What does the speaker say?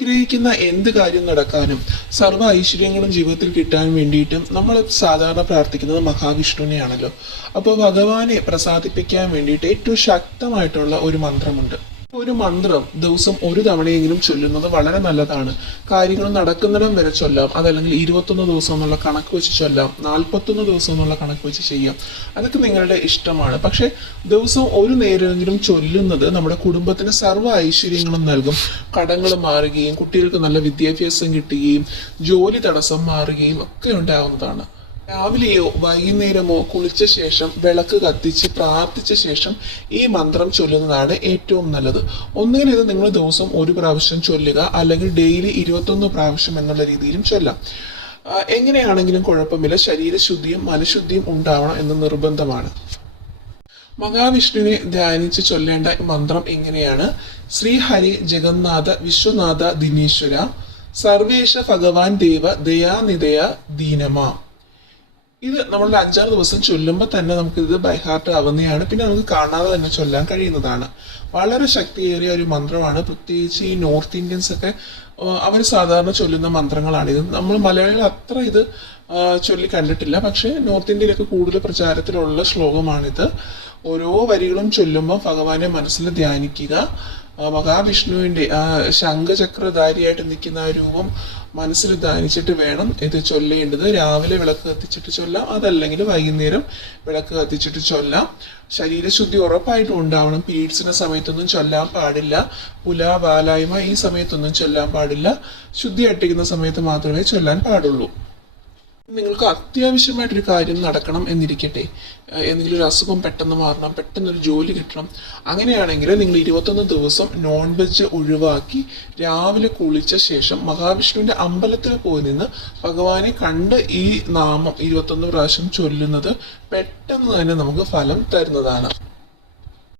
ആഗ്രഹിക്കുന്ന എന്ത് കാര്യം നടക്കാനും സർവ്വ ഐശ്വര്യങ്ങളും ജീവിതത്തിൽ കിട്ടാൻ വേണ്ടിയിട്ടും നമ്മൾ സാധാരണ പ്രാർത്ഥിക്കുന്നത് മഹാവിഷ്ണുവിനെയാണല്ലോ. അപ്പോൾ ഭഗവാനെ പ്രസാദിപ്പിക്കാൻ വേണ്ടിയിട്ട് ഏറ്റവും ശക്തമായിട്ടുള്ള ഒരു മന്ത്രമുണ്ട്. ഒരു മന്ത്രം ദിവസം ഒരു തവണയെങ്കിലും ചൊല്ലുന്നത് വളരെ നല്ലതാണ്. കാര്യങ്ങൾ നടക്കുന്നിടം വരെ ചൊല്ലാം. അതല്ലെങ്കിൽ 21 ദിവസം എന്നുള്ള കണക്ക് വെച്ച് ചൊല്ലാം, 41 ദിവസം എന്നുള്ള കണക്ക് വെച്ച് ചെയ്യാം. അതൊക്കെ നിങ്ങളുടെ ഇഷ്ടമാണ്. പക്ഷെ ദിവസം ഒരു നേരമെങ്കിലും ചൊല്ലുന്നത് നമ്മുടെ കുടുംബത്തിന് സർവ്വ ഐശ്വര്യങ്ങളും നൽകും. കടങ്ങൾ മാറുകയും കുട്ടികൾക്ക് നല്ല വിദ്യാഭ്യാസം കിട്ടുകയും ജോലി തടസ്സം മാറുകയും ഒക്കെ ഉണ്ടാവുന്നതാണ്. രാവിലെയോ വൈകുന്നേരമോ കുളിച്ച ശേഷം വിളക്ക് കത്തിച്ച് പ്രാർത്ഥിച്ച ശേഷം ഈ മന്ത്രം ചൊല്ലുന്നതാണ് ഏറ്റവും നല്ലത്. ഒന്നുകിൽ ഇത് നിങ്ങൾ ദിവസം ഒരു പ്രാവശ്യം ചൊല്ലുക, അല്ലെങ്കിൽ ഡെയിലി 21 പ്രാവശ്യം എന്നുള്ള രീതിയിലും ചൊല്ലാം. എങ്ങനെയാണെങ്കിലും കുഴപ്പമില്ല. ശരീരശുദ്ധിയും മനഃശുദ്ധിയും ഉണ്ടാവണം എന്ന് നിർബന്ധമാണ്. മഹാവിഷ്ണുവിനെ ധ്യാനിച്ച് ചൊല്ലേണ്ട മന്ത്രം ഇങ്ങനെയാണ്: ശ്രീ ഹരി ജഗന്നാഥ വിശ്വനാഥ ദിനേശ്വര സർവേശ ഭഗവാൻ ദേവ ദയാനിധയ ദീനമാ. ഇത് നമ്മളുടെ 5-6 ദിവസം ചൊല്ലുമ്പോൾ തന്നെ നമുക്കിത് ബൈഹാർട്ട് ആവുന്നതാണ്. പിന്നെ നമുക്ക് കാണാതെ തന്നെ ചൊല്ലാൻ കഴിയുന്നതാണ്. വളരെ ശക്തിയേറിയ ഒരു മന്ത്രമാണ്. പ്രത്യേകിച്ച് ഈ നോർത്ത് ഇന്ത്യൻസ് ഒക്കെ അവർ സാധാരണ ചൊല്ലുന്ന മന്ത്രങ്ങളാണിത്. നമ്മൾ മലയാളികൾ അത്ര ഇത് ചൊല്ലി കണ്ടിട്ടില്ല. പക്ഷേ നോർത്ത് ഇന്ത്യയിലൊക്കെ കൂടുതൽ പ്രചാരത്തിലുള്ള ശ്ലോകമാണിത്. ഓരോ വരികളും ചൊല്ലുമ്പോൾ ഭഗവാനെ മനസ്സിൽ ധ്യാനിക്കുക. മഹാവിഷ്ണുവിൻ്റെ ശംഖചക്രധാരിയായിട്ട് നിൽക്കുന്ന ആ രൂപം മനസ്സിൽ ധ്യാനിച്ചിട്ട് വേണം ഇത് ചൊല്ലേണ്ടത്. രാവിലെ വിളക്ക് കത്തിച്ചിട്ട് ചൊല്ലാം, അതല്ലെങ്കിൽ വൈകുന്നേരം വിളക്ക് കത്തിച്ചിട്ട് ചൊല്ലാം. ശരീരശുദ്ധി ഉറപ്പായിട്ടും ഉണ്ടാവണം. പീരീഡ്സിന്റെ സമയത്തൊന്നും ചൊല്ലാൻ പാടില്ല. ബാലായ്മ ഈ സമയത്തൊന്നും ചൊല്ലാൻ പാടില്ല. ശുദ്ധി അട്ടിക്കുന്ന സമയത്ത് മാത്രമേ ചൊല്ലാൻ പാടുള്ളൂ. നിങ്ങൾക്ക് അത്യാവശ്യമായിട്ടൊരു കാര്യം നടക്കണം എന്നിരിക്കട്ടെ, എന്തെങ്കിലും ഒരു അസുഖം പെട്ടെന്ന് മാറണം, പെട്ടെന്നൊരു ജോലി കിട്ടണം, അങ്ങനെയാണെങ്കിൽ നിങ്ങൾ 21 ദിവസം നോൺ വെജ് ഒഴിവാക്കി രാവിലെ കുളിച്ച ശേഷം മഹാവിഷ്ണുവിൻ്റെ അമ്പലത്തിൽ പോയി നിന്ന് ഭഗവാനെ കണ്ട് ഈ നാമം 21 പ്രാവശ്യം ചൊല്ലുന്നത് പെട്ടെന്ന് തന്നെ നമുക്ക് ഫലം തരുന്നതാണ്.